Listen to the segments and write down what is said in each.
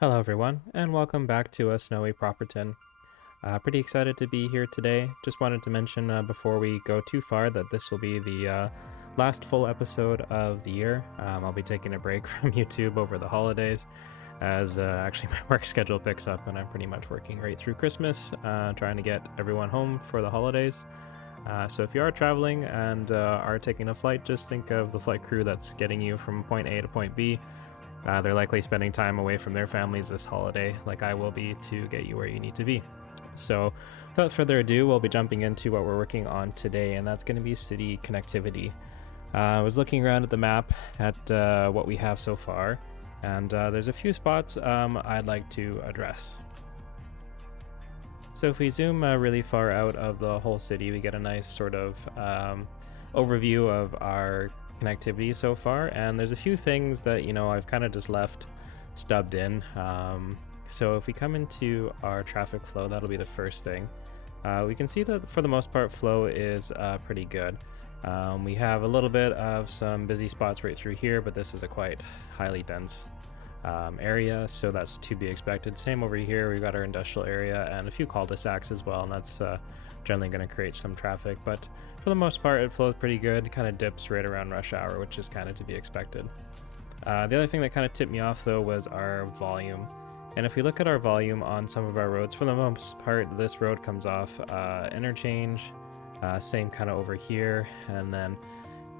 Hello everyone, and welcome back to a snowy Properton. Pretty excited to be here today. Just wanted to mention before we go too far that this will be the last full episode of the year. I'll be taking a break from YouTube over the holidays as actually my work schedule picks up and I'm pretty much working right through Christmas, trying to get everyone home for the holidays. So if you are traveling and are taking a flight, just think of the flight crew that's getting you from point A to point B. They're likely spending time away from their families this holiday, like I will be, to get you where you need to be. So without further ado, we'll be jumping into what we're working on today, and that's going to be city connectivity. I was looking around at the map at what we have so far, and there's a few spots I'd like to address. So if we zoom really far out of the whole city, we get a nice sort of overview of our connectivity so far, and there's a few things that I've kind of just left stubbed in. So if we come into our traffic flow, that'll be the first thing. We can see that for the most part flow is pretty good. We have a little bit of some busy spots right through here, but this is a quite highly dense area, so that's to be expected. Same over here, we've got our industrial area and a few cul-de-sacs as well, and that's generally going to create some traffic, but for the most part it flows pretty good. It kind of dips right around rush hour, which is kind of to be expected. The other thing that kind of tipped me off though was our volume, and if we look at our volume on some of our roads, for the most part this road comes off interchange, same kind of over here, and then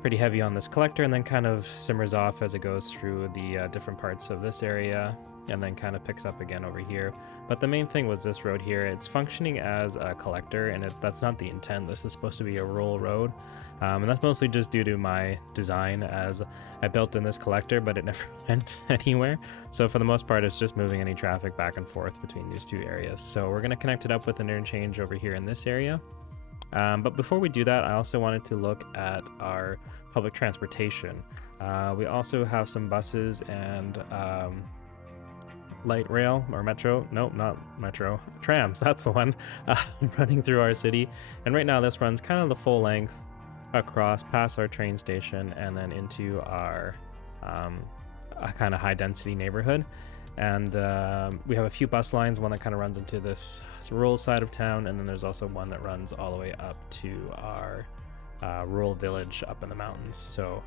pretty heavy on this collector, and then kind of simmers off as it goes through the different parts of this area, and then kind of picks up again over here. But the main thing was this road here. It's functioning as a collector, and that's not the intent. This is supposed to be a rural road, and that's mostly just due to my design, as I built in this collector, but it never went anywhere. So for the most part, it's just moving any traffic back and forth between these two areas. So we're going to connect it up with an interchange over here in this area. But before we do that, I also wanted to look at our public transportation. We also have some buses and light rail or metro, nope, not metro, trams, that's the one, running through our city. And right now this runs kind of the full length across past our train station and then into our kind of high density neighborhood. And we have a few bus lines, one that kind of runs into this rural side of town, and then there's also one that runs all the way up to our rural village up in the mountains. So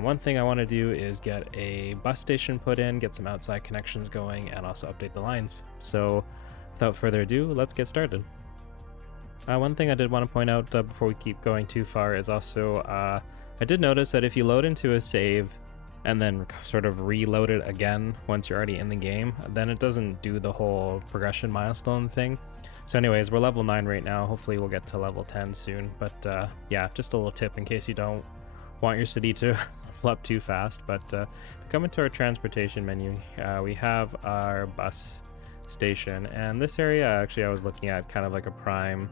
one thing I want to do is get a bus station put in, get some outside connections going, and also update the lines. So without further ado, let's get started. One thing I did want to point out before we keep going too far is also I did notice that if you load into a save and then sort of reload it again once you're already in the game, then it doesn't do the whole progression milestone thing. So anyways, we're level 9 right now. Hopefully we'll get to level 10 soon. But yeah, just a little tip in case you don't want your city to level up too fast. But if we come into our transportation menu, we have our bus station. And this area, actually, I was looking at kind of like a prime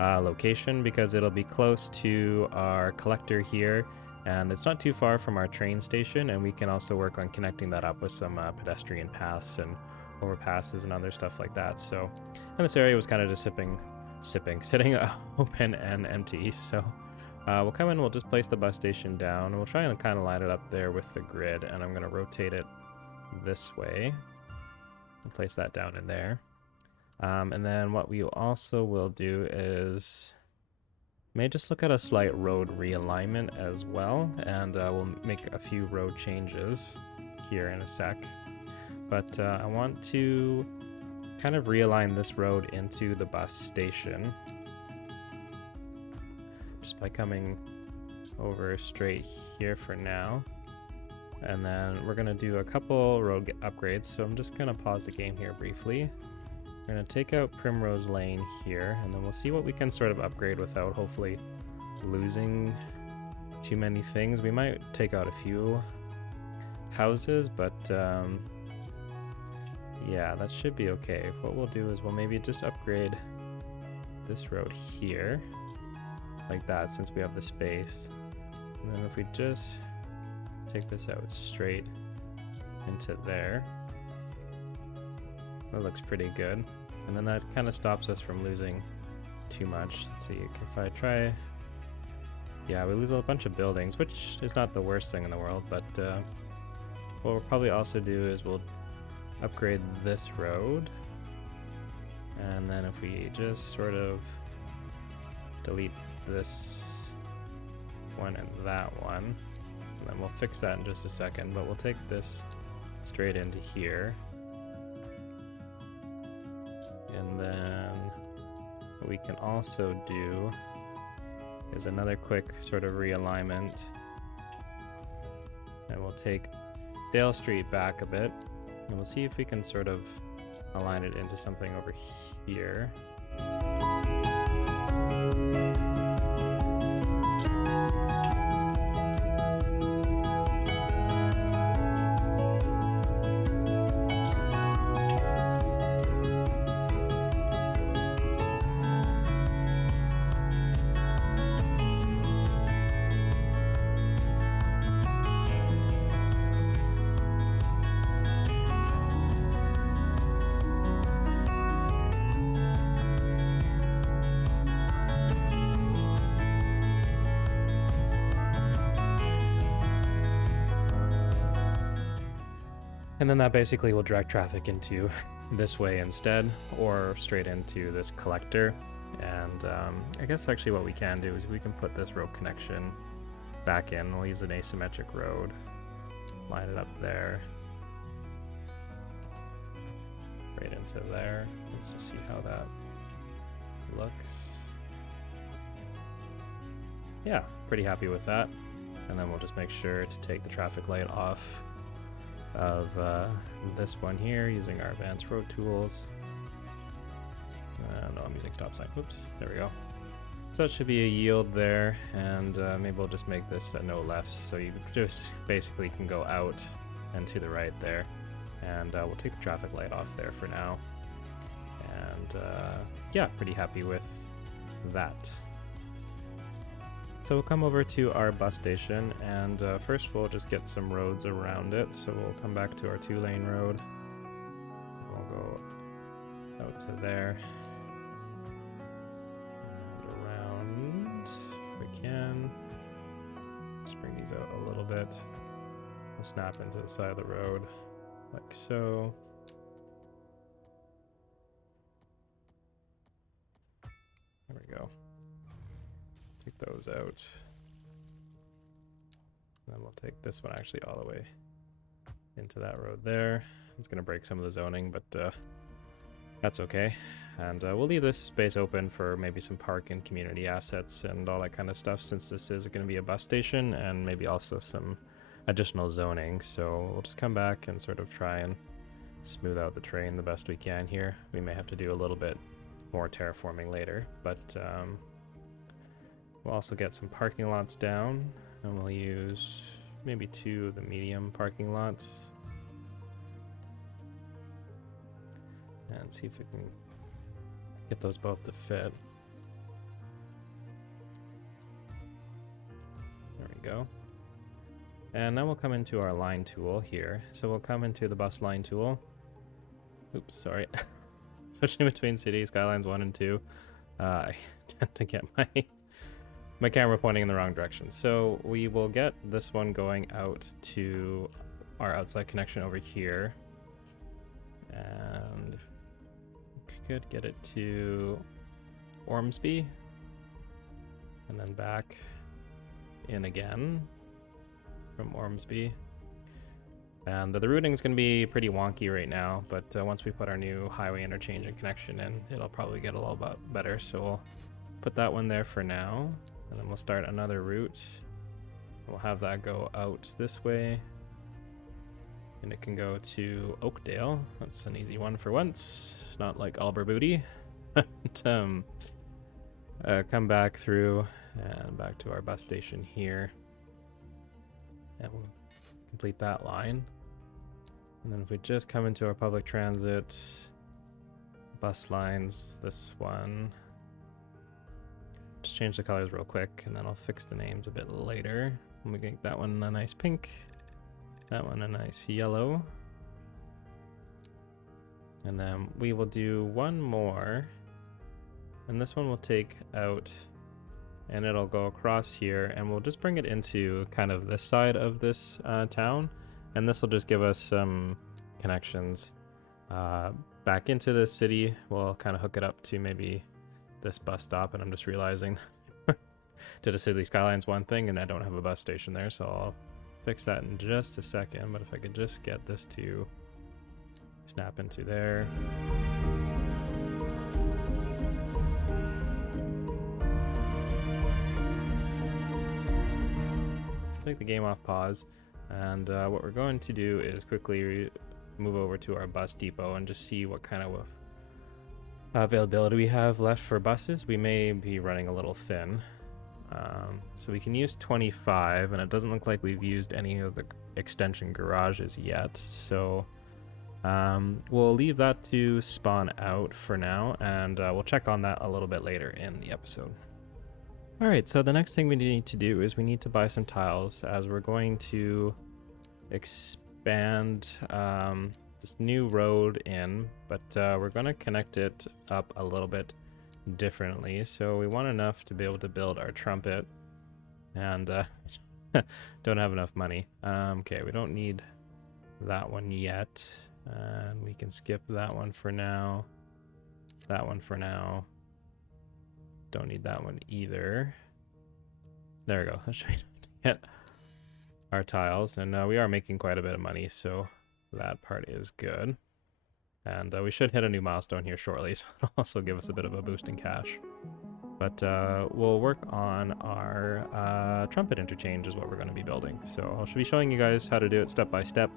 location because it'll be close to our collector here. And it's not too far from our train station, and we can also work on connecting that up with some pedestrian paths and overpasses and other stuff like that. So, and this area was kind of just sitting open and empty. So we'll come in, we'll just place the bus station down, and we'll try and kind of line it up there with the grid, and I'm going to rotate it this way and place that down in there. And then what we also will do is may just look at a slight road realignment as well, and we'll make a few road changes here in a sec. But I want to kind of realign this road into the bus station just by coming over straight here for now. And then we're going to do a couple road upgrades, so I'm just going to pause the game here briefly. We're going to take out Primrose Lane here, and then we'll see what we can sort of upgrade without hopefully losing too many things. We might take out a few houses, but yeah, that should be okay. What we'll do is we'll maybe just upgrade this road here, like that, since we have the space. And then if we just take this out straight into there, that looks pretty good. And then that kind of stops us from losing too much. Let's see, if I try, yeah, we lose a bunch of buildings, which is not the worst thing in the world, but what we'll probably also do is we'll upgrade this road. And then if we just sort of delete this one and that one, and then we'll fix that in just a second, but we'll take this straight into here. And then what we can also do is another quick sort of realignment. And we'll take Dale Street back a bit, and we'll see if we can sort of align it into something over here. And then that basically will direct traffic into this way instead, or straight into this collector. And I guess actually what we can do is we can put this road connection back in. We'll use an asymmetric road, line it up there, right into there. Let's just see how that looks. Yeah, pretty happy with that. And then we'll just make sure to take the traffic light off of this one here using our advanced road tools. No, I'm using stop sign. Oops, there we go. So it should be a yield there, and maybe we'll just make this a no left, so you just basically can go out and to the right there. And we'll take the traffic light off there for now. And yeah, pretty happy with that. So we'll come over to our bus station, and first we'll just get some roads around it. So we'll come back to our 2-lane road. We'll go out to there and around if we can. Just bring these out a little bit. We'll snap into the side of the road like so. There we go. Take those out. And then we'll take this one actually all the way into that road there. It's going to break some of the zoning, but that's okay. And we'll leave this space open for maybe some park and community assets and all that kind of stuff, since this is going to be a bus station, and maybe also some additional zoning. So we'll just come back and sort of try and smooth out the terrain the best we can here. We may have to do a little bit more terraforming later, but we'll also get some parking lots down, and we'll use maybe 2 of the medium parking lots. And see if we can get those both to fit. There we go. And now we'll come into our line tool here. So we'll come into the bus line tool. Oops, sorry. Switching between Cities Skylines 1 and 2. I tend to get my camera pointing in the wrong direction. So we will get this one going out to our outside connection over here. And we could get it to Ormsby. And then back in again from Ormsby. And the routing is going to be pretty wonky right now, but once we put our new highway interchange and connection in, it'll probably get a little bit better. So we'll put that one there for now, and then we'll start another route. We'll have that go out this way, and it can go to Oakdale. That's an easy one for once, not like Alburbooty. But come back through and back to our bus station here, and we'll complete that line. And then if we just come into our public transit bus lines, this one, just change the colors real quick, and then I'll fix the names a bit later. We make that one a nice pink, that one a nice yellow, and then we will do one more, and this one will take out, and it'll go across here, and we'll just bring it into kind of this side of this town, and this will just give us some connections back into the city. We'll kind of hook it up to maybe this bus stop, and I'm just realizing to the Cities Skylines one thing, and I don't have a bus station there, so I'll fix that in just a second. But if I could just get this to snap into there. Let's take the game off pause, and what we're going to do is quickly move over to our bus depot and just see what kind of availability we have left for buses. We may be running a little thin, so we can use 25, and it doesn't look like we've used any of the extension garages yet, so we'll leave that to spawn out for now, and we'll check on that a little bit later in the episode. Alright, so the next thing we need to do is we need to buy some tiles, as we're going to expand this new road in, but we're going to connect it up a little bit differently. So we want enough to be able to build our trumpet, and don't have enough money. Okay, we don't need that one yet, and we can skip that one for now. That one for now. Don't need that one either. There we go. Let's try to get our tiles, and we are making quite a bit of money, so that part is good. And we should hit a new milestone here shortly, so it'll also give us a bit of a boost in cash. But we'll work on our Trumpet Interchange is what we're going to be building. So I should be showing you guys how to do it step by step,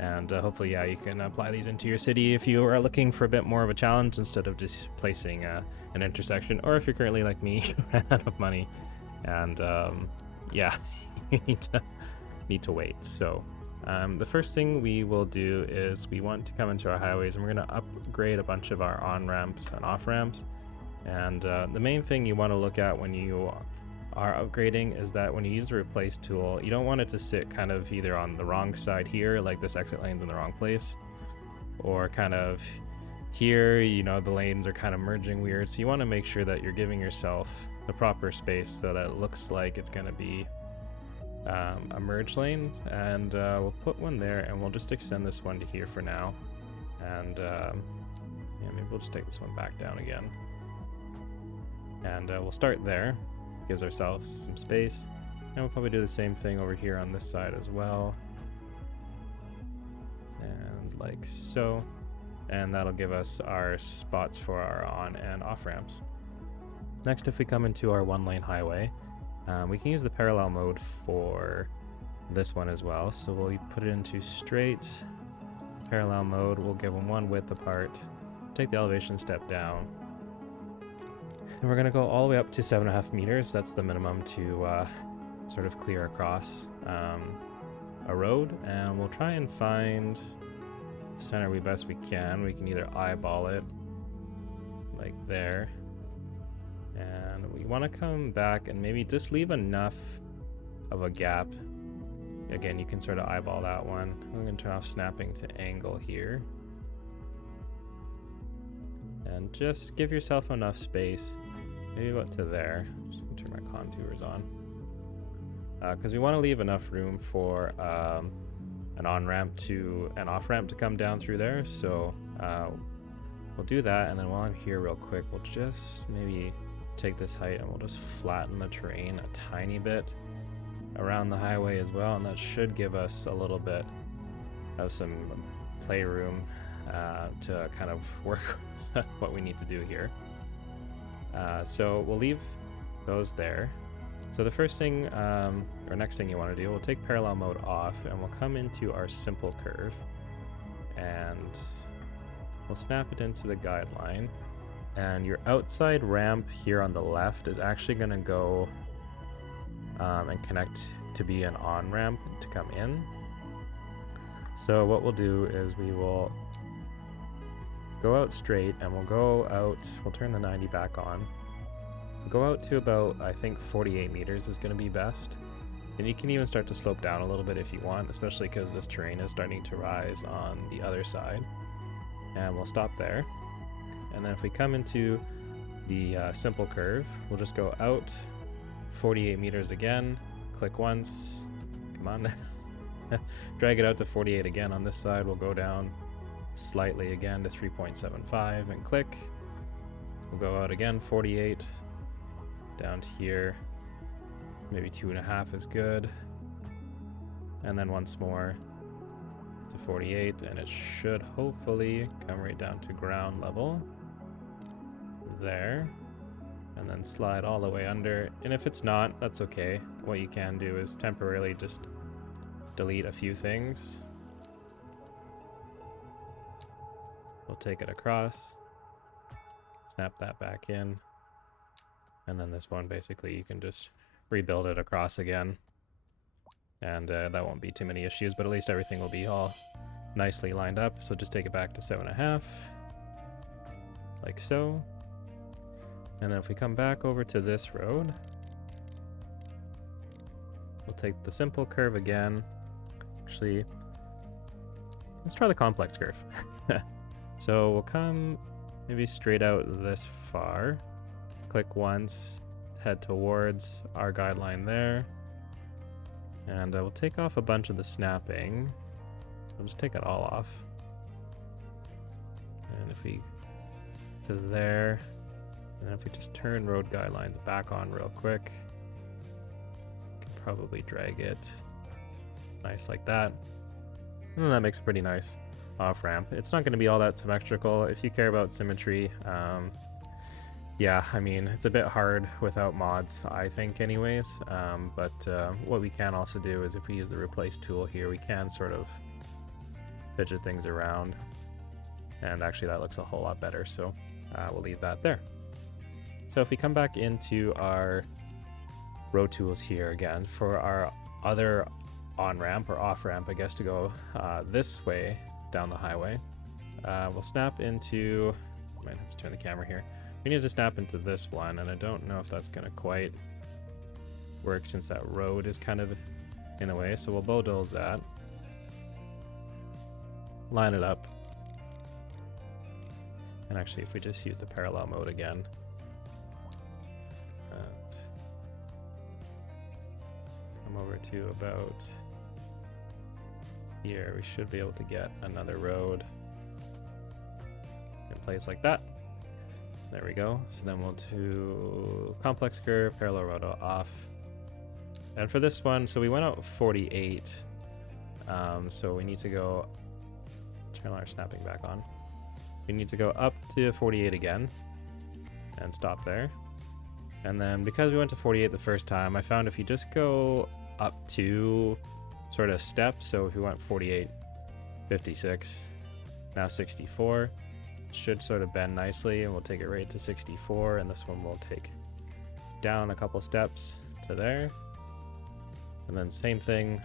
and hopefully, yeah, you can apply these into your city if you are looking for a bit more of a challenge instead of just placing an intersection, or if you're currently like me, you ran out of money, and yeah, you need to wait. So the first thing we will do is we want to come into our highways, and we're going to upgrade a bunch of our on-ramps and off-ramps. And the main thing you want to look at when you are upgrading is that when you use the replace tool, you don't want it to sit kind of either on the wrong side here, like this exit lane's in the wrong place, or kind of here, you know, the lanes are kind of merging weird. So you want to make sure that you're giving yourself the proper space so that it looks like it's going to be a merge lane. And we'll put one there, and we'll just extend this one to here for now. And yeah, maybe we'll just take this one back down again. And we'll start there. Gives ourselves some space, and we'll probably do the same thing over here on this side as well, and like so, and that'll give us our spots for our on and off ramps. Next, if we come into our one-lane highway, we can use the parallel mode for this one as well. So we'll put it into straight parallel mode. We'll give them one width apart, take the elevation step down, and we're going to go all the way up to 7.5 meters. That's the minimum to sort of clear across a road. And we'll try and find the center we best we can. We can either eyeball it like there. And we want to come back and maybe just leave enough of a gap. Again, you can sort of eyeball that one. I'm going to turn off snapping to angle here. And just give yourself enough space. Maybe about to there. Just gonna turn my contours on. Because we want to leave enough room for an on-ramp to an off-ramp to come down through there. So we'll do that, and then while I'm here real quick, we'll just maybe take this height and we'll just flatten the terrain a tiny bit around the highway as well, and that should give us a little bit of some playroom to kind of work with what we need to do here. So we'll leave those there. So the first thing, or next thing you want to do, we'll take parallel mode off, and we'll come into our simple curve, and we'll snap it into the guideline. And your outside ramp here on the left is actually going to go and connect to be an on-ramp to come in. So what we'll do is we will go out straight, and we'll go out, we'll turn the 90 back on. Go out to about, I think 48 meters is going to be best. And you can even start to slope down a little bit if you want, especially because this terrain is starting to rise on the other side. And we'll stop there. And then if we come into the simple curve, we'll just go out 48 meters again, click once, come on, drag it out to 48 again on this side. We'll go down slightly again to 3.75 and click. We'll go out again, 48, down to here, maybe 2.5 is good. And then once more to 48, and it should hopefully come right down to ground level. There. And then slide all the way under. And if it's not, that's okay. What you can do is temporarily just delete a few things. We'll take it across. Snap that back in. And then this one, basically, you can just rebuild it across again. And that won't be too many issues, but at least everything will be all nicely lined up. So just take it back to 7.5, like so. And then if we come back over to this road, we'll take the simple curve again. Actually, let's try the complex curve. So we'll come maybe straight out this far, click once, head towards our guideline there. And we'll take off a bunch of the snapping. We'll just take it all off. And if we to there, and if we just turn road guidelines back on real quick, we can probably drag it nice like that. And then that makes a pretty nice off ramp. It's not going to be all that symmetrical. If you care about symmetry, yeah, I mean, it's a bit hard without mods, I think anyways, but what we can also do is if we use the replace tool here, we can sort of fidget things around, and actually that looks a whole lot better, so we'll leave that there. So if we come back into our road tools here again, for our other on-ramp or off-ramp, I guess, to go this way down the highway, we'll snap into, I might have to turn the camera here. We need to snap into this one, and I don't know if that's going to quite work since that road is kind of in the way, so we'll bulldoze that. Line it up. And actually, if we just use the parallel mode again, and come over to about here, we should be able to get another road in place like that. There we go. So then we'll do complex curve, parallel road off. And for this one, so we went out 48. So we need to go, turn our snapping back on. We need to go up to 48 again and stop there. And then because we went to 48 the first time, I found if you just go up to sort of steps, so if we went 48, 56, now 64, should sort of bend nicely, and we'll take it right to 64, and this one will take down a couple steps to there. And then same thing,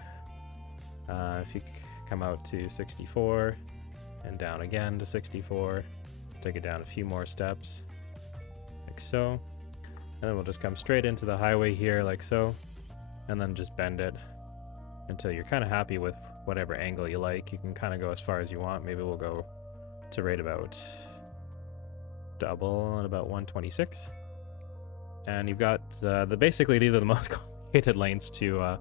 if you come out to 64 and down again to 64, take it down a few more steps like so, and then we'll just come straight into the highway here like so, and then just bend it until you're kind of happy with whatever angle you like. You can kind of go as far as you want. Maybe we'll go to right about double at about 126, and you've got basically these are the most complicated lanes to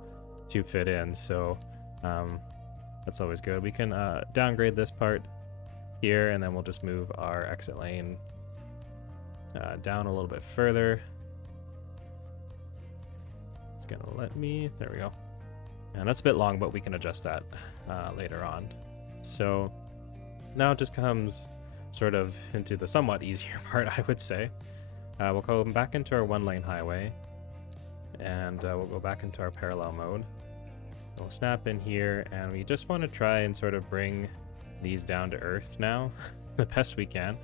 fit in, so that's always good. We can downgrade this part here, and then we'll just move our exit lane down a little bit further. It's gonna let me, there we go. And that's a bit long, but we can adjust that later on. So now it just comes sort of into the somewhat easier part, I would say. We'll go back into our one-lane highway, and we'll go back into our parallel mode. We'll snap in here, and we just want to try and sort of bring these down to earth now the best we can.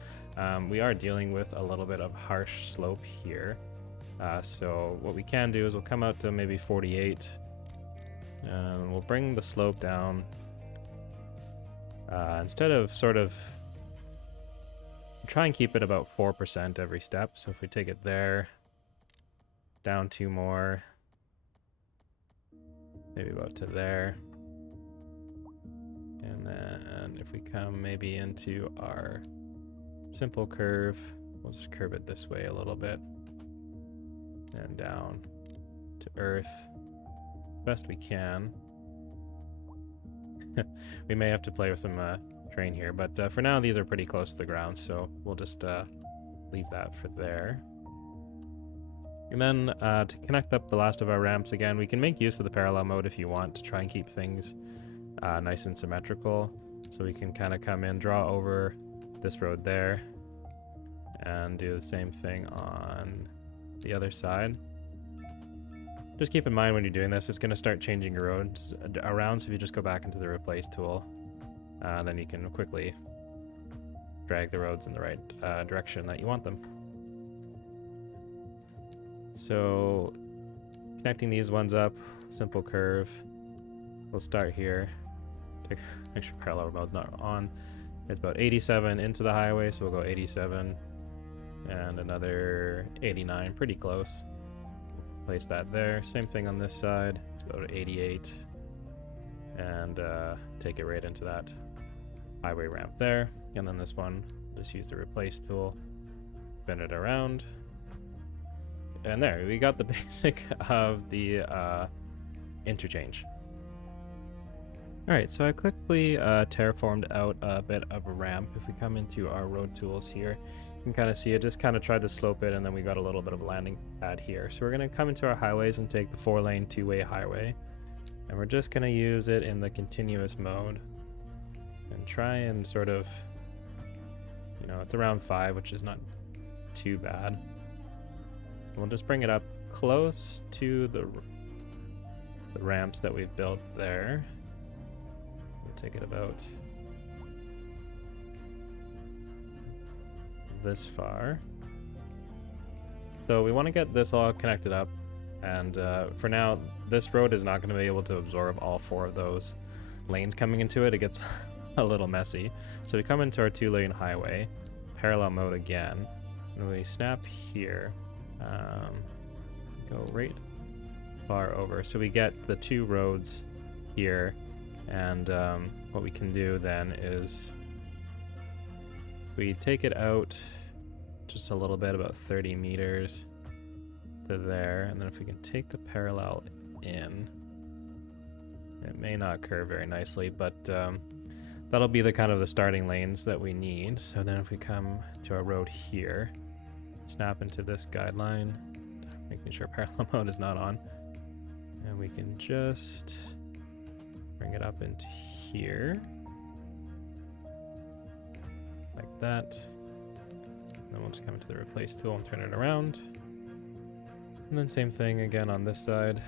We are dealing with a little bit of harsh slope here. So what we can do is we'll come out to maybe 48, and we'll bring the slope down. Instead of sort of try and keep it about 4% every step. So if we take it there, down 2 more, maybe about to there. And then if we come maybe into our simple curve, we'll just curve it this way a little bit and down to earth best we can. We may have to play with some train here. But for now, these are pretty close to the ground, so we'll just leave that for there. And then to connect up the last of our ramps again, we can make use of the parallel mode if you want to try and keep things nice and symmetrical. So we can kind of come in, draw over this road there, and do the same thing on the other side. Just keep in mind when you're doing this, it's going to start changing your roads around, so if you just go back into the replace tool, then you can quickly drag the roads in the right direction that you want them. So connecting these ones up, simple curve. We'll start here. Make sure parallel mode's not on. It's about 87 into the highway, so we'll go 87 and another 89, pretty close. Place that there. Same thing on this side. It's about 88, and take it right into that highway ramp there. And then this one, just use the replace tool, bend it around. And there, we got the basic of the interchange. Alright, so I quickly terraformed out a bit of a ramp. If we come into our road tools here, you can kind of see it just kind of tried to slope it, and then we got a little bit of a landing pad here. So we're going to come into our highways and take the 4-lane 2-way highway. And we're just going to use it in the continuous mode. And try and sort of, you know, it's around 5, which is not too bad. We'll just bring it up close to the ramps that we've built there. We'll take it about this far. So we want to get this all connected up, and for now, this road is not going to be able to absorb all 4 of those lanes coming into it. It gets a little messy. So we come into our 2-lane highway, parallel mode again, and we snap here. Go right far over, so we get the 2 roads here, and what we can do then is we take it out just a little bit, about 30 meters to there, and then if we can take the parallel in, it may not curve very nicely, but that'll be the kind of the starting lanes that we need. So then if we come to our road here, snap into this guideline, making sure parallel mode is not on, and we can just bring it up into here like that. And then we'll just come into the replace tool and turn it around, and then same thing again on this side.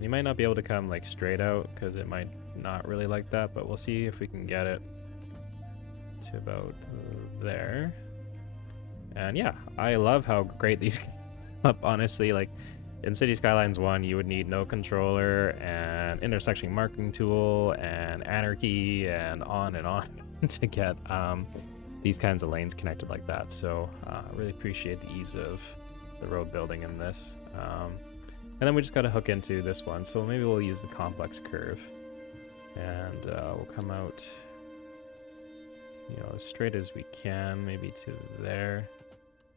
You might not be able to come like straight out because it might not really like that, but we'll see if we can get it to about there. And yeah, I love how great these come up, honestly. Like in Cities Skylines 1, you would need no controller and intersection marking tool and anarchy and on to get these kinds of lanes connected like that. So I really appreciate the ease of the road building in this. And then we just got to hook into this one. So maybe we'll use the complex curve, and we'll come out, you know, as straight as we can, maybe to there.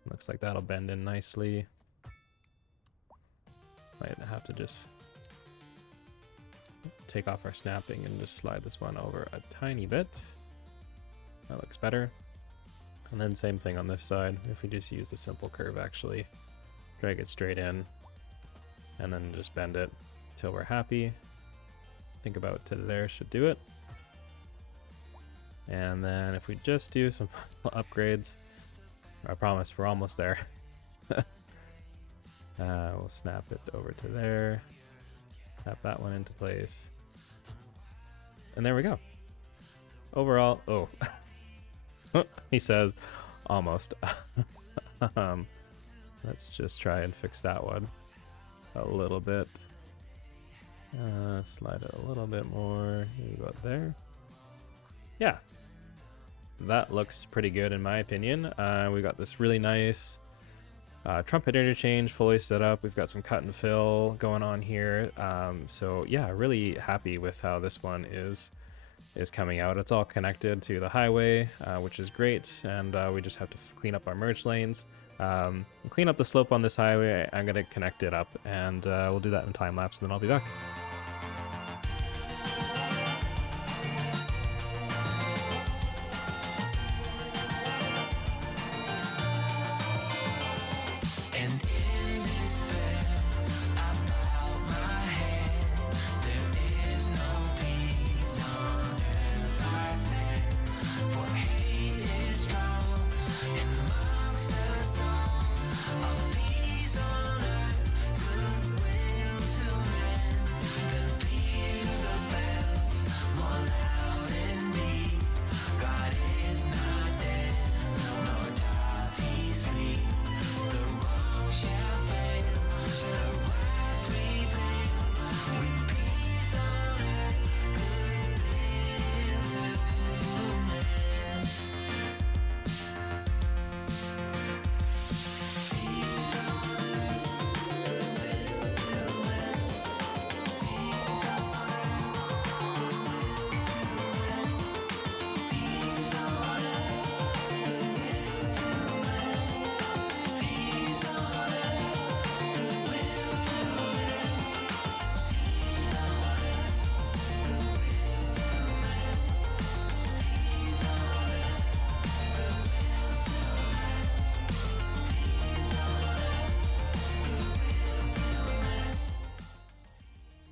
Looks like that'll bend in nicely. Might have to just take off our snapping and just slide this one over a tiny bit. That looks better. And then same thing on this side. If we just use the simple curve, actually drag it straight in, and then just bend it till we're happy. Think about to there should do it. And then if we just do some upgrades, I promise we're almost there. We'll snap it over to there, tap that one into place, and there we go. Overall, oh, he says almost. Let's just try and fix that one a little bit. Slide it a little bit more. Here you go there. Yeah, that looks pretty good in my opinion. We got this really nice Trumpet Interchange fully set up. We've got some cut and fill going on here. So yeah, really happy with how this one is coming out. It's all connected to the highway, which is great. And we just have to clean up our merge lanes. Clean up the slope on this highway. I'm gonna connect it up, and we'll do that in time lapse, and then I'll be back.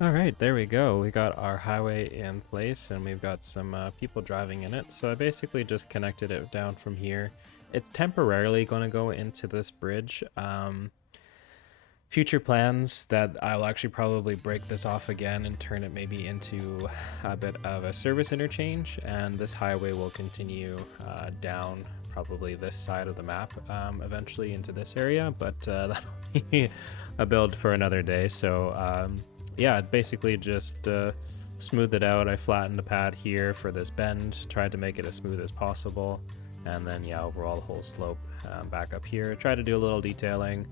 All right, there we go. We got our highway in place and we've got some people driving in it. So I basically just connected it down from here. It's temporarily going to go into this bridge. Future plans that I'll actually probably break this off again and turn it maybe into a bit of a service interchange, and this highway will continue down probably this side of the map eventually into this area, but that'll be a build for another day. So yeah, basically just smoothed it out. I flattened the pad here for this bend, tried to make it as smooth as possible, and then yeah, overall the whole slope back up here. Tried to do a little detailing.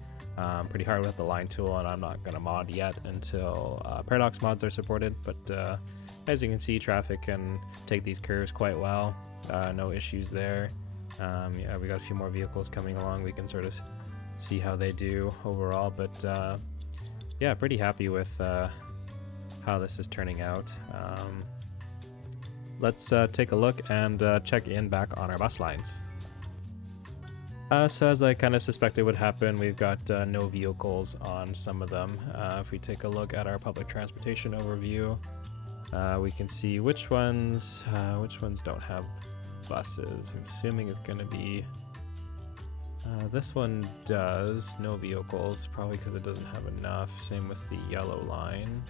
Pretty hard with the line tool, and I'm not going to mod yet until paradox mods are supported, but as you can see, traffic can take these curves quite well. No issues there. Yeah, we got a few more vehicles coming along. We can sort of see how they do overall, but yeah, pretty happy with how this is turning out. Let's take a look and check in back on our bus lines. So as I kind of suspected would happen, we've got no vehicles on some of them. If we take a look at our public transportation overview, we can see which ones don't have buses. I'm assuming it's going to be this one does, no vehicles, probably because it doesn't have enough. Same with the yellow line.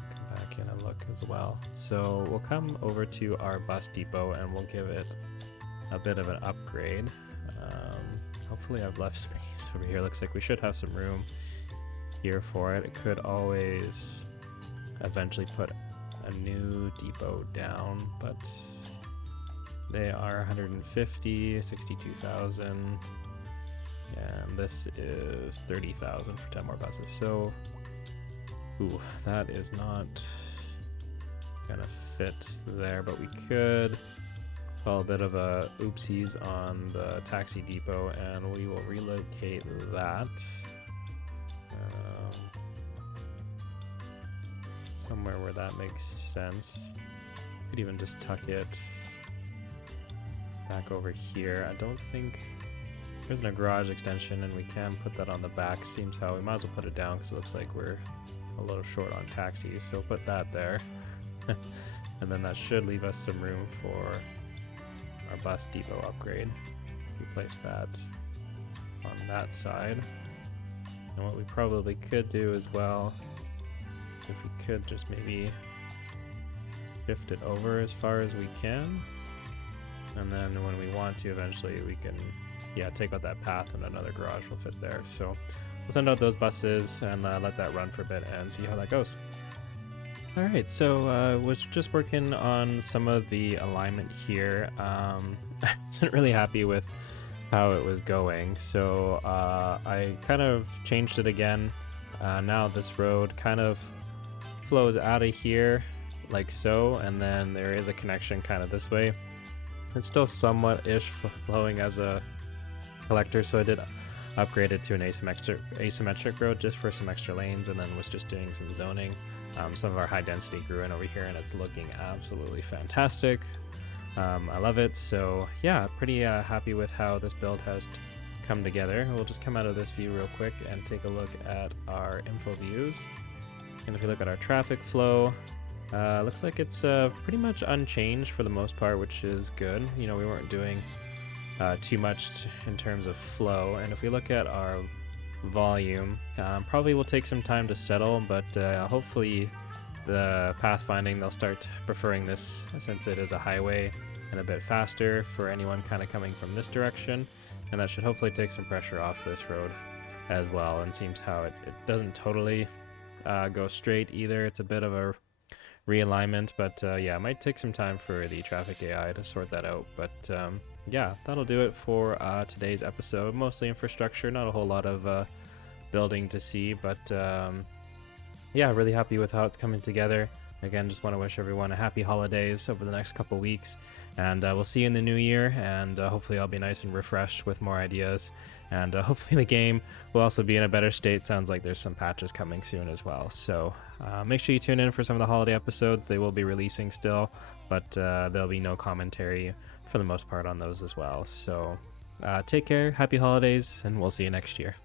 Come back in and look as well. So we'll come over to our bus depot and we'll give it a bit of an upgrade. Hopefully I've left space over here. Looks like we should have some room here for it. It could always eventually put a new depot down, but they are 150, 62,000, and this is 30,000 for 10 more buses. So, ooh, that is not gonna fit there, but we could call a bit of a oopsies on the taxi depot, and we will relocate that somewhere where that makes sense. Could even just tuck it back over here. I don't think there isn't a garage extension, and we can put that on the back. Seems how we might as well put it down because it looks like we're a little short on taxis, so put that there. And then that should leave us some room for our bus depot upgrade. We place that on that side. And what we probably could do as well, if we could just maybe shift it over as far as we can, and then when we want to eventually we can, yeah, take out that path and another garage will fit there. So we'll send out those buses and let that run for a bit and see how that goes. All right, so was just working on some of the alignment here. I wasn't really happy with how it was going, so I kind of changed it again. Now this road kind of flows out of here like so, and then there is a connection kind of this way. It's still somewhat-ish flowing as a collector, so I did upgrade it to an asymmetric road just for some extra lanes, and then was just doing some zoning. Some of our high density grew in over here and it's looking absolutely fantastic. I love it. So yeah, pretty happy with how this build has come together. We'll just come out of this view real quick and take a look at our info views. And if you look at our traffic flow, looks like it's pretty much unchanged for the most part, which is good. You know, we weren't doing too much in terms of flow. And if we look at our volume, probably will take some time to settle, but hopefully the pathfinding, they'll start preferring this since it is a highway and a bit faster for anyone kind of coming from this direction, and that should hopefully take some pressure off this road as well. And seems how it doesn't totally go straight either. It's a bit of a realignment, but yeah, it might take some time for the traffic AI to sort that out. But yeah, that'll do it for today's episode. Mostly infrastructure, not a whole lot of building to see, but yeah, really happy with how it's coming together. Again, just want to wish everyone a happy holidays over the next couple weeks, and we'll see you in the new year, and hopefully I'll be nice and refreshed with more ideas, and hopefully the game will also be in a better state. Sounds like there's some patches coming soon as well, so make sure you tune in for some of the holiday episodes. They will be releasing still, but there'll be no commentary for the most part on those as well. So take care, happy holidays, and we'll see you next year.